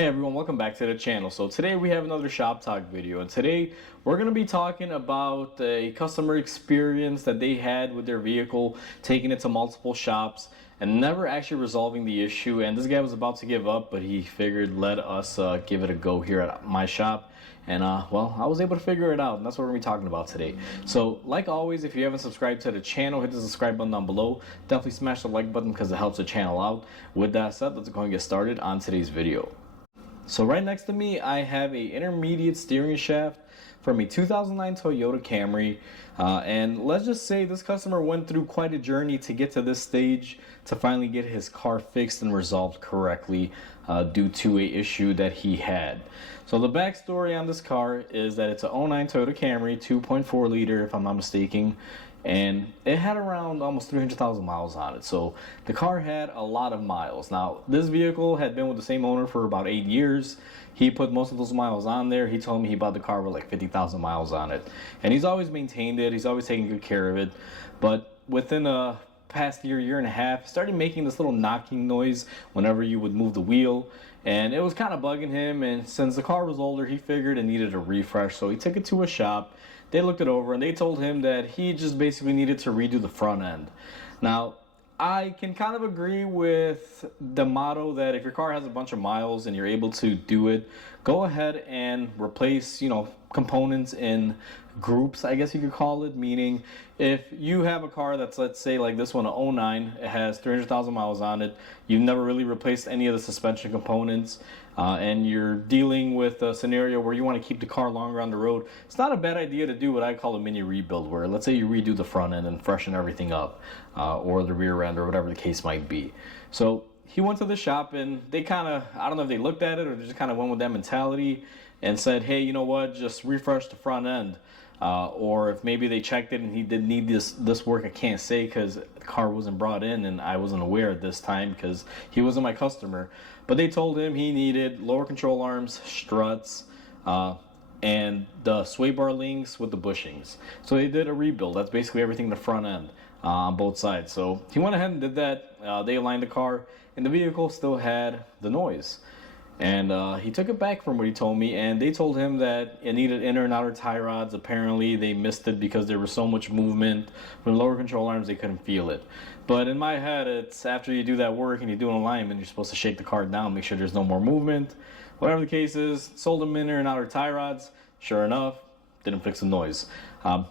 Hey everyone, welcome back to the channel. So today we have another shop talk video, and today we're going to be talking about a customer experience that they had with their vehicle, taking it to multiple shops and never actually resolving the issue. And this guy was about to give up, but he figured let us give it a go here at my shop. And well, I was able to figure it out, and that's what we're going to be talking about today. So like always, if you haven't subscribed to the channel, hit the subscribe button down below. Definitely smash the like button because it helps the channel out. With that said, let's go and get started on today's video. So right next to me, I have a intermediate steering shaft from a 2009 Toyota Camry. And let's just say this customer went through quite a journey to get to this stage to finally get his car fixed and resolved correctly due to a issue that he had. So the backstory on this car is that it's a 09 Toyota Camry, 2.4 liter if I'm not mistaken. And it had around almost 300,000 miles on it. So the car had a lot of miles. Now, this vehicle had been with the same owner for about 8 years. He put most of those miles on there. He told me he bought the car with like 50,000 miles on it. And he's always maintained it. He's always taken good care of it. But within a past year and a half, started making this little knocking noise whenever you would move the wheel. And it was kind of bugging him. And since the car was older, he figured it needed a refresh. So he took it to a shop. They looked it over and they told him that he just basically needed to redo the front end. Now, I can kind of agree with the motto that if your car has a bunch of miles and you're able to do it, go ahead and replace, components in groups, I guess you could call it. Meaning, if you have a car that's, let's say, like this one, a 09, it has 300,000 miles on it, you've never really replaced any of the suspension components, and you're dealing with a scenario where you want to keep the car longer on the road, it's not a bad idea to do what I call a mini rebuild, where let's say you redo the front end and freshen everything up, or the rear end, or whatever the case might be. So he went to the shop and they kind of, I don't know if they looked at it or they just kind of went with that mentality and said, hey, you know what, just refresh the front end. Or if maybe they checked it and he did need this work, I can't say because the car wasn't brought in and I wasn't aware at this time because he wasn't my customer. But they told him he needed lower control arms, struts, and the sway bar links with the bushings. So they did a rebuild. That's basically everything in the front end on both sides. So he went ahead and did that. They aligned the car and the vehicle still had the noise. And he took it back from what he told me, and they told him that it needed inner and outer tie rods. Apparently they missed it because there was so much movement from lower control arms they couldn't feel it. But in my head, it's after you do that work and you do an alignment, you're supposed to shake the car down, make sure there's no more movement. Whatever the case is, sold him inner and outer tie rods. Sure enough, didn't fix the noise.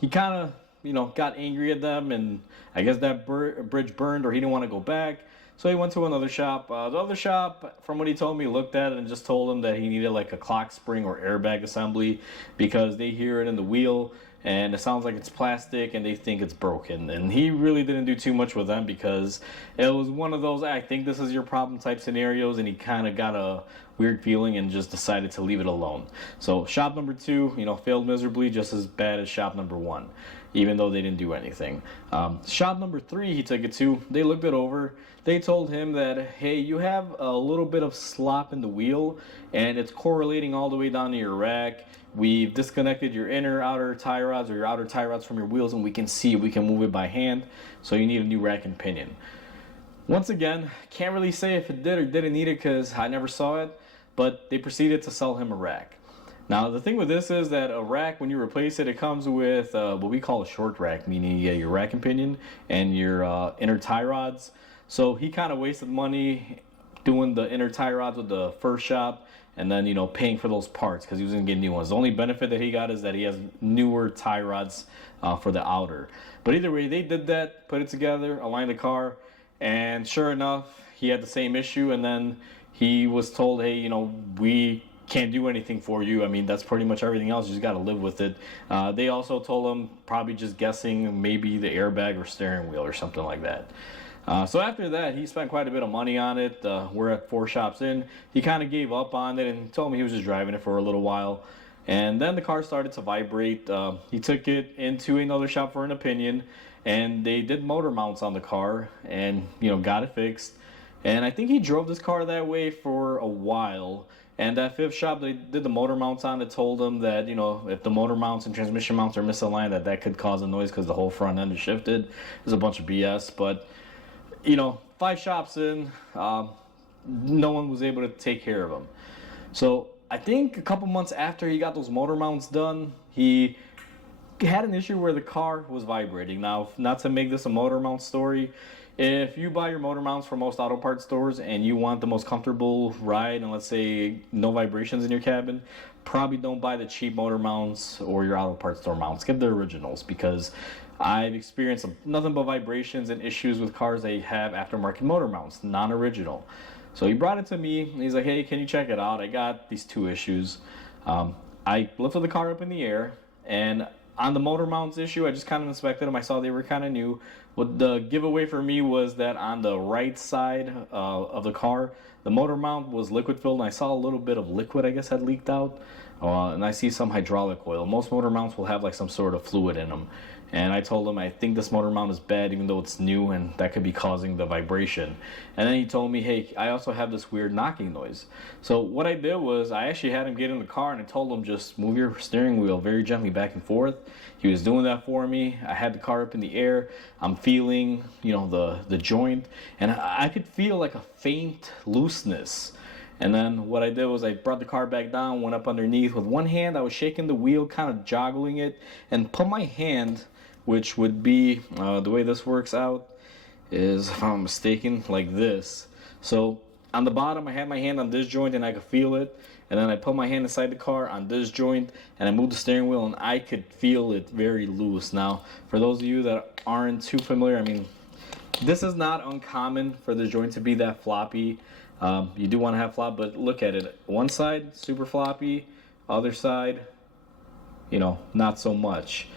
He kind of got angry at them, and I guess that bridge burned, or he didn't want to go back. So he went to another shop. The other shop, from what he told me, looked at it and just told him that he needed like a clock spring or airbag assembly because they hear it in the wheel and it sounds like it's plastic and they think it's broken. And he really didn't do too much with them because it was one of those, I think this is your problem type scenarios, and he kind of got a weird feeling and just decided to leave it alone. So shop number 2, failed miserably, just as bad as shop number 1, even though they didn't do anything. Shop number 3 he took it to, they looked it over. They told him that, hey, you have a little bit of slop in the wheel and it's correlating all the way down to your rack. We've disconnected your inner outer tie rods or your outer tie rods from your wheels, and we can move it by hand. So you need a new rack and pinion. Once again, can't really say if it did or didn't need it because I never saw it, but they proceeded to sell him a rack. Now, the thing with this is that a rack, when you replace it, it comes with what we call a short rack, meaning you get your rack and pinion and your inner tie rods. So he kind of wasted money doing the inner tie rods with the first shop and then, paying for those parts because he was going to get new ones. The only benefit that he got is that he has newer tie rods for the outer. But either way, they did that, put it together, aligned the car, and sure enough, he had the same issue. And then he was told, hey, we can't do anything for you. I mean, that's pretty much everything else. You just got to live with it. They also told him, probably just guessing, maybe the airbag or steering wheel or something like that. So after that, he spent quite a bit of money on it. We're at 4 shops in. He kind of gave up on it and told me he was just driving it for a little while. And then the car started to vibrate. He took it into another shop for an opinion, and they did motor mounts on the car and, got it fixed. And I think he drove this car that way for a while. And that 5th shop they did the motor mounts on, it told them that, if the motor mounts and transmission mounts are misaligned, that could cause a noise because the whole front end is shifted. It's a bunch of BS. But 5 shops in, no one was able to take care of him. So I think a couple months after he got those motor mounts done, he had an issue where the car was vibrating. Now, not to make this a motor mount story, if you buy your motor mounts from most auto parts stores and you want the most comfortable ride and let's say no vibrations in your cabin, probably don't buy the cheap motor mounts or your auto parts store mounts. Get the originals, because I've experienced nothing but vibrations and issues with cars they have aftermarket motor mounts, non-original. So he brought it to me and he's like, hey, can you check it out? I got these two issues. I lifted the car up in the air, and on the motor mounts issue, I just kind of inspected them. I saw they were kind of new. What the giveaway for me was that on the right side of the car, the motor mount was liquid filled, and I saw a little bit of liquid, I guess, had leaked out. And I see some hydraulic oil. Most motor mounts will have like some sort of fluid in them. And I told him I think this motor mount is bad even though it's new, and that could be causing the vibration. And then he told me, hey, I also have this weird knocking noise. So what I did was I actually had him get in the car and I told him just move your steering wheel very gently back and forth. He was doing that for me. I had the car up in the air. I'm feeling, the joint, and I could feel like a faint looseness. And then what I did was I brought the car back down, went up underneath. With one hand, I was shaking the wheel, kind of joggling it, and put my hand, which would be, the way this works out is, if I'm not mistaken, like this. So on the bottom, I had my hand on this joint and I could feel it. And then I put my hand inside the car on this joint and I moved the steering wheel and I could feel it very loose. Now, for those of you that aren't too familiar, I mean, this is not uncommon for the joint to be that floppy. You do want to have flop, but look at it. One side, super floppy. Other side, not so much.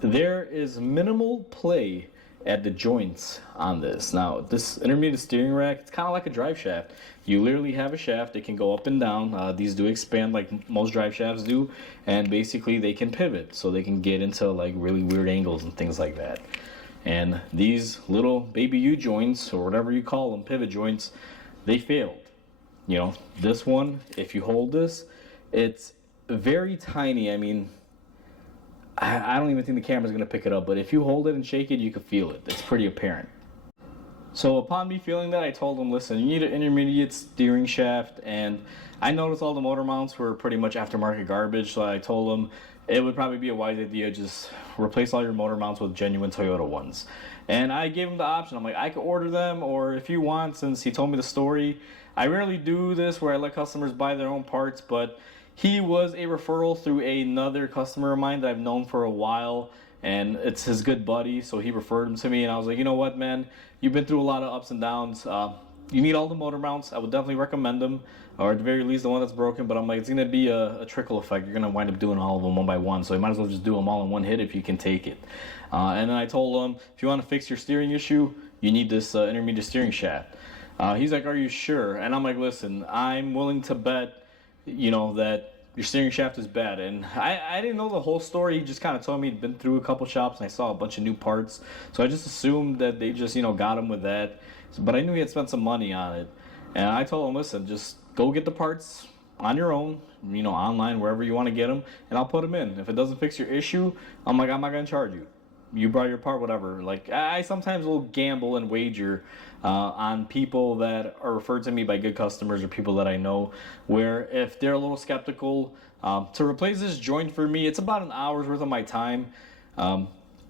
There is minimal play at the joints on this. Now, this intermediate steering rack, it's kind of like a drive shaft. You literally have a shaft. It can go up and down. These do expand like most drive shafts do, and basically they can pivot, so they can get into like really weird angles and things like that. And these little baby U joints, or whatever you call them, pivot joints, they failed. This one, if you hold this, it's very tiny. I mean, I don't even think the camera's going to pick it up, but if you hold it and shake it, you can feel it. It's pretty apparent. So upon me feeling that, I told him, listen, you need an intermediate steering shaft, and I noticed all the motor mounts were pretty much aftermarket garbage, so I told him it would probably be a wise idea just replace all your motor mounts with genuine Toyota ones. And I gave him the option. I'm like, I could order them, or if you want, since he told me the story, I rarely do this where I let customers buy their own parts, but he was a referral through another customer of mine that I've known for a while, and it's his good buddy, so he referred him to me, and I was like, you know what, man, you've been through a lot of ups and downs. You need all the motor mounts. I would definitely recommend them, or at the very least the one that's broken, but I'm like, it's going to be a trickle effect. You're going to wind up doing all of them one by one, so you might as well just do them all in one hit if you can take it. And then I told him, if you want to fix your steering issue, you need this intermediate steering shaft. He's like, are you sure? And I'm like, listen, I'm willing to bet that your steering shaft is bad. And I didn't know the whole story. He just kind of told me he'd been through a couple shops and I saw a bunch of new parts. So I just assumed that they just, got him with that. But I knew he had spent some money on it. And I told him, listen, just go get the parts on your own, online, wherever you want to get them, and I'll put them in. If it doesn't fix your issue, I'm like, I'm not going to charge you. You brought your part, whatever. Like, I sometimes will gamble and wager on people that are referred to me by good customers or people that I know, where if they're a little skeptical, to replace this joint for me, it's about an hour's worth of my time.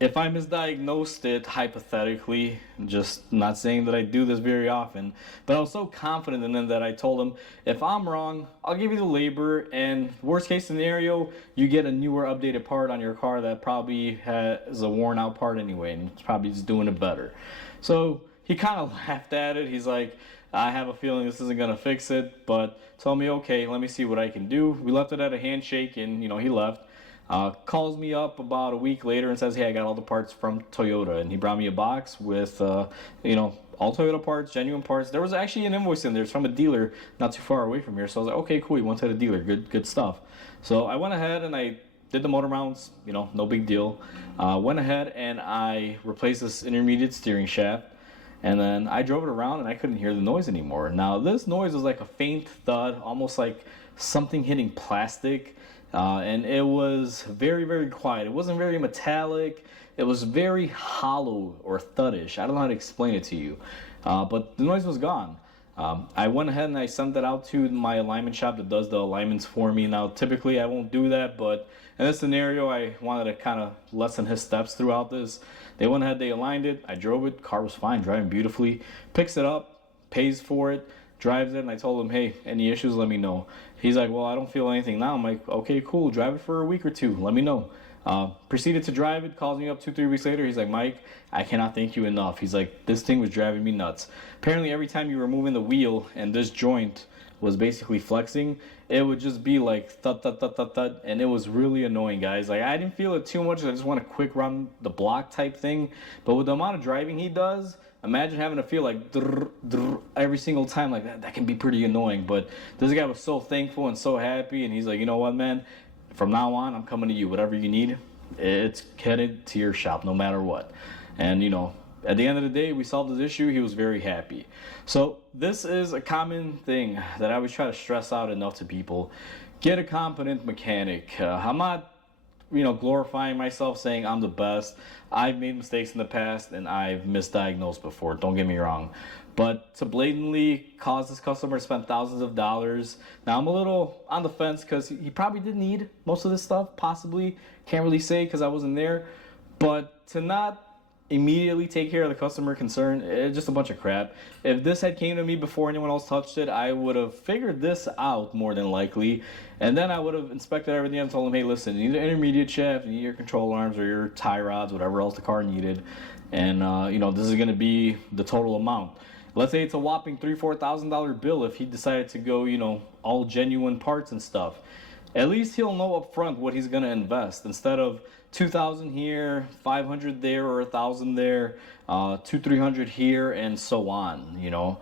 If I misdiagnosed it, hypothetically, just not saying that I do this very often, but I was so confident in them that I told them, if I'm wrong, I'll give you the labor, and worst case scenario, you get a newer updated part on your car that probably has a worn out part anyway, and it's probably just doing it better. So he kind of laughed at it. He's like, I have a feeling this isn't going to fix it, but told me, okay, let me see what I can do. We left it at a handshake, and he left. Calls me up about a week later and says, hey, I got all the parts from Toyota. And he brought me a box with, all Toyota parts, genuine parts. There was actually an invoice in there. It's from a dealer not too far away from here. So I was like, okay, cool. You went to the dealer. Good stuff. So I went ahead and I did the motor mounts, no big deal. Went ahead and I replaced this intermediate steering shaft. And then I drove it around and I couldn't hear the noise anymore. Now, this noise was like a faint thud, almost like something hitting plastic. And it was very, very quiet. It wasn't very metallic. It was very hollow or thuddish. I don't know how to explain it to you. But the noise was gone. I went ahead and I sent that out to my alignment shop that does the alignments for me. Now, typically I won't do that, but in this scenario, I wanted to kind of lessen his steps throughout this. They went ahead, they aligned it, I drove it, car was fine, driving beautifully, picks it up, pays for it, drives it, and I told him, hey, any issues, let me know. He's like, well, I don't feel anything now. I'm like, okay, cool, drive it for a week or two, let me know. Proceeded to drive it, calls me up 2-3 weeks later. He's like, Mike, I cannot thank you enough. He's like, this thing was driving me nuts. Apparently every time you were moving the wheel and this joint was basically flexing, it would just be like thud thud thud thud thud, and it was really annoying, guys. Like, I didn't feel it too much. I just want a quick run the block type thing, but with the amount of driving he does, imagine having to feel like drr, drr, every single time like that. That can be pretty annoying. But this guy was so thankful and so happy, and he's like, you know what, man, from now on I'm coming to you. Whatever you need, it's headed to your shop no matter what. And you know, at the end of the day, we solved his issue. He was very happy. So this is a common thing that I always try to stress out enough to people. Get a competent mechanic. I'm not, you know, glorifying myself saying I'm the best. I've made mistakes in the past and I've misdiagnosed before, don't get me wrong. But to blatantly cause this customer to spend thousands of dollars, now I'm a little on the fence because he probably did need most of this stuff, possibly. Can't really say because I wasn't there. But to not immediately take care of the customer concern, it's just a bunch of crap. If this had came to me before anyone else touched it, I would have figured this out more than likely, and then I would have inspected everything and told them, hey, listen, you need an intermediate shaft, you need your control arms or your tie rods, whatever else the car needed, and you know, this is going to be the total amount. Let's say it's a whopping $3,000-$4,000 bill if he decided to go, you know, all genuine parts and stuff. At least he'll know up front what he's going to invest instead of $2,000 here, $500 there, or $1,000 there, $200-$300 here, and so on. You know,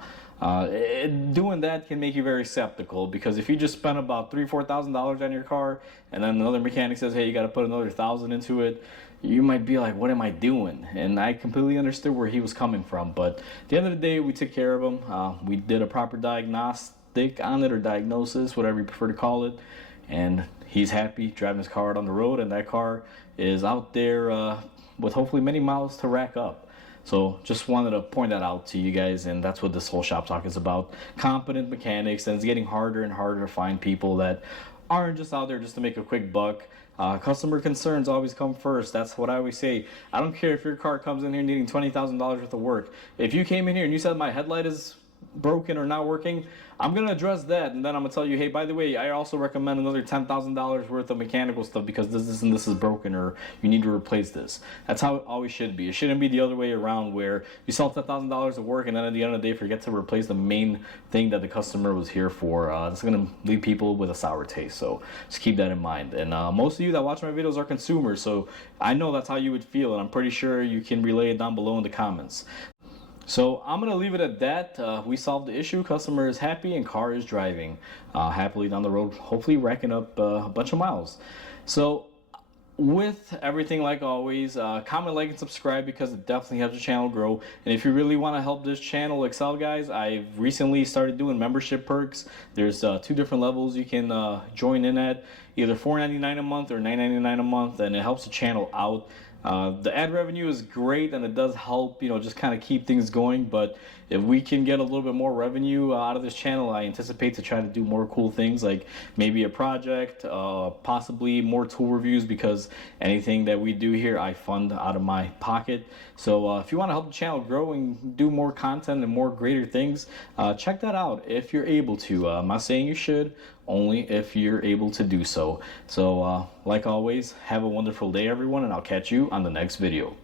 doing that can make you very skeptical, because if you just spend about $3,000-$4,000 on your car, and then another mechanic says, "Hey, you got to put another $1,000 into it," you might be like, "What am I doing?" And I completely understood where he was coming from. But at the end of the day, we took care of him. We did a proper diagnostic on it, or diagnosis, whatever you prefer to call it. And he's happy driving his car out on the road, and that car is out there with hopefully many miles to rack up. So just wanted to point that out to you guys, and that's what this whole shop talk is about. Competent mechanics, and it's getting harder and harder to find people that aren't just out there just to make a quick buck. Customer concerns always come first. That's what I always say. I don't care if your car comes in here needing $20,000 worth of work. If you came in here and you said my headlight is broken or not working, I'm going to address that, and then I'm going to tell you, hey, by the way, I also recommend another $10,000 worth of mechanical stuff because this and this is broken, or you need to replace this. That's how it always should be. It shouldn't be the other way around where you sell $10,000 of work and then at the end of the day forget to replace the main thing that the customer was here for. That's going to leave people with a sour taste, so just keep that in mind. And most of you that watch my videos are consumers, so I know that's how you would feel, and I'm pretty sure you can relay it down below in the comments. So I'm going to leave it at that. We solved the issue. Customer is happy and car is driving happily down the road, hopefully racking up a bunch of miles. So with everything, like always, comment, like, and subscribe because it definitely helps the channel grow. And if you really want to help this channel excel, guys, I've recently started doing membership perks. There's 2 different levels you can join in at, either $4.99 a month or $9.99 a month, and it helps the channel out. The ad revenue is great, and it does help, you know, just kind of keep things going. But if we can get a little bit more revenue out of this channel, I anticipate to try to do more cool things, like maybe a project, possibly more tool reviews, because anything that we do here I fund out of my pocket. So if you want to help the channel grow and do more content and more greater things, check that out if you're able to. I'm not saying you should, only if you're able to do so. So like always, have a wonderful day, everyone, and I'll catch you on the next video.